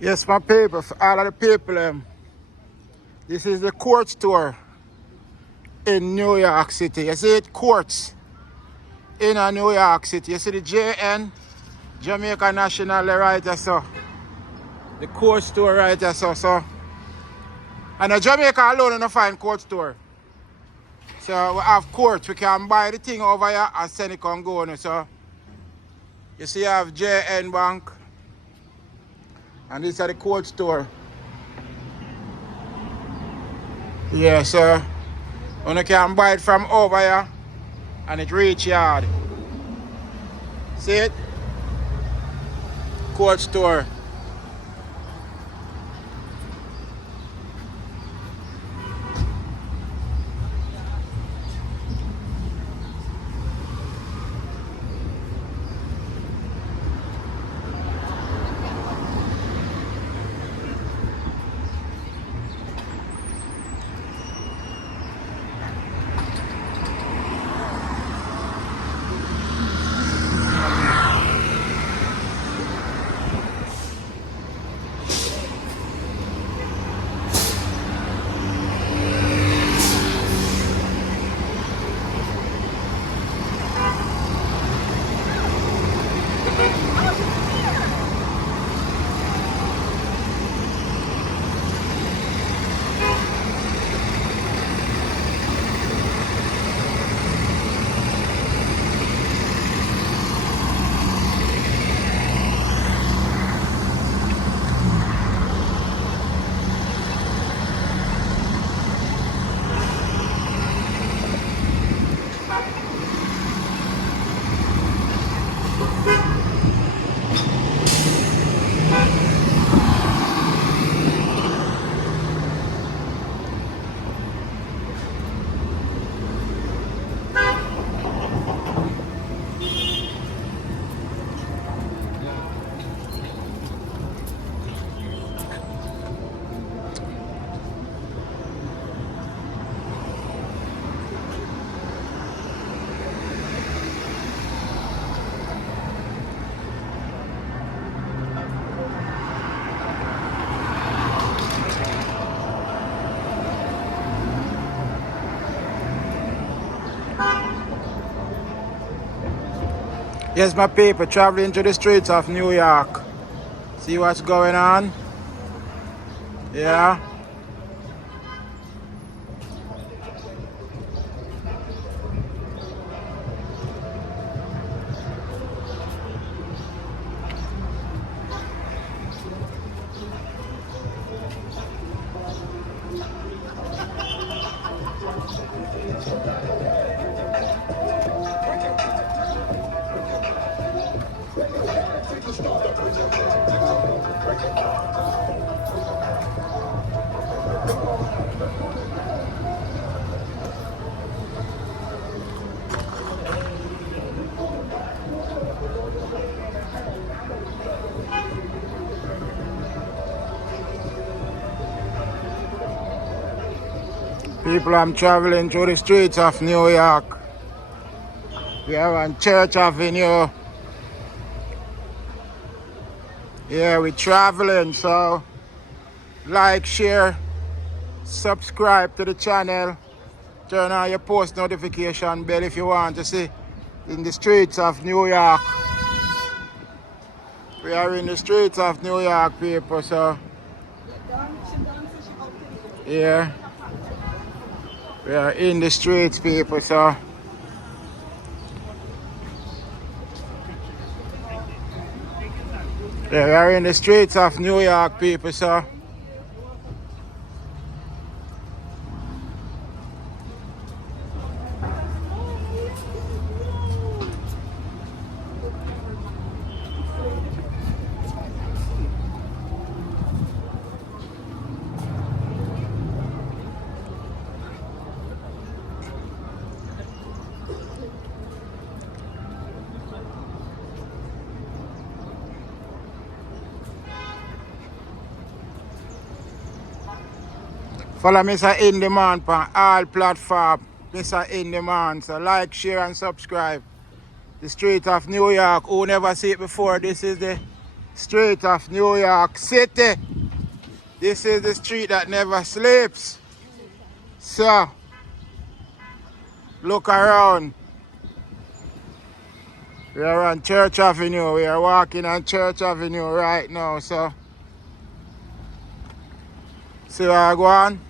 Yes, my people, for all of the people, this is the Court store in New York City. You see it, Courts in New York City. You see the JN, Jamaica National right there, so. The Court store right there, so. And in Jamaica alone, you don't find Court store. So we have Courts, we can buy the thing over here and send it and go on. So you see you have JN Bank, and this is the Court store. Yeah, so you can buy it from over here and it reach yard. See it? Court store. Yes, my people, traveling to the streets of New York. See what's going on? Yeah. People, I'm traveling through the streets of New York. We are on Church Avenue. Yeah, we're traveling, so like, share, subscribe to the channel. Turn on your post notification bell if you want to see in the streets of New York. We are in the streets of New York, people, so yeah. We are in the streets, people, so yeah, we are in the streets of New York, people, so follow Mr. In Demand on all platforms. Mr. In Demand. So like, share and subscribe. The street of New York. Who never see it before? This is the Street of New York City. This is the street that never sleeps. So, look around. We are on Church Avenue. We are walking on Church Avenue right now. So, see where I go on?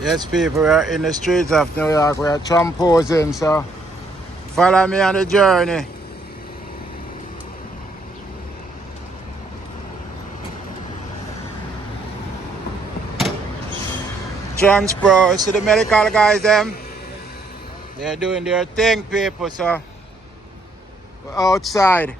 Yes, people, we are in the streets of New York. We are tramposing, so follow me on the journey. Transpro, see the medical guys, them? They're doing their thing, people, so we're outside.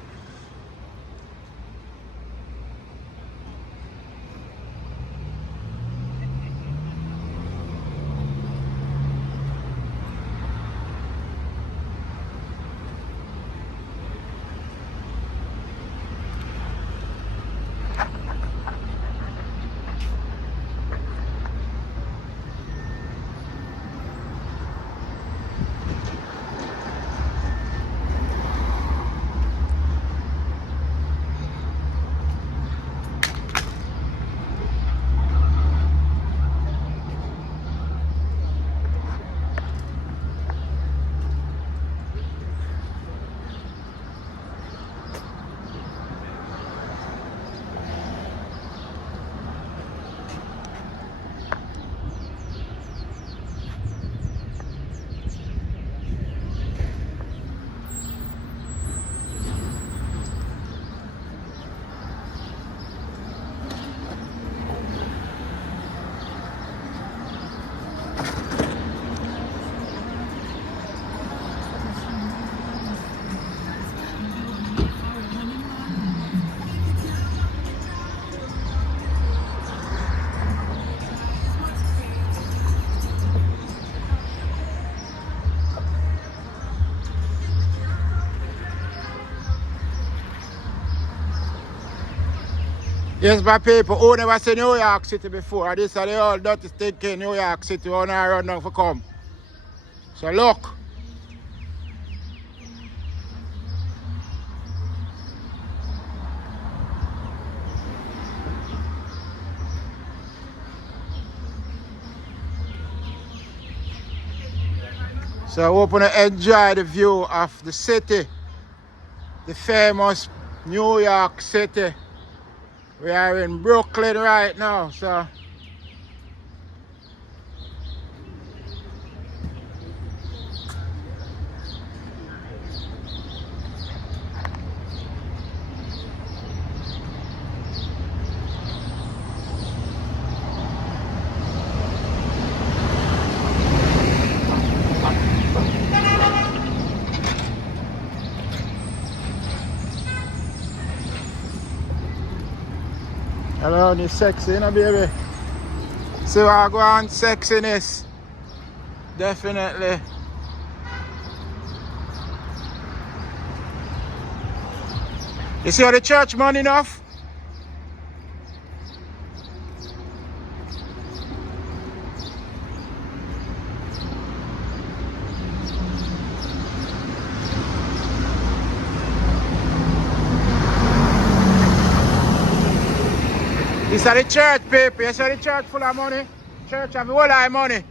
Yes, my people, who never seen New York City before? This is the old dirty stinking New York City when I run down for come. So look. So I hope you enjoy the view of the city, the famous New York City. We are in Brooklyn right now, so hello, you sexy, you know, baby. So I go on sexiness. Definitely. You see how the church money enough? This is the church, people. You see the church full of money? Church have a whole lot of money.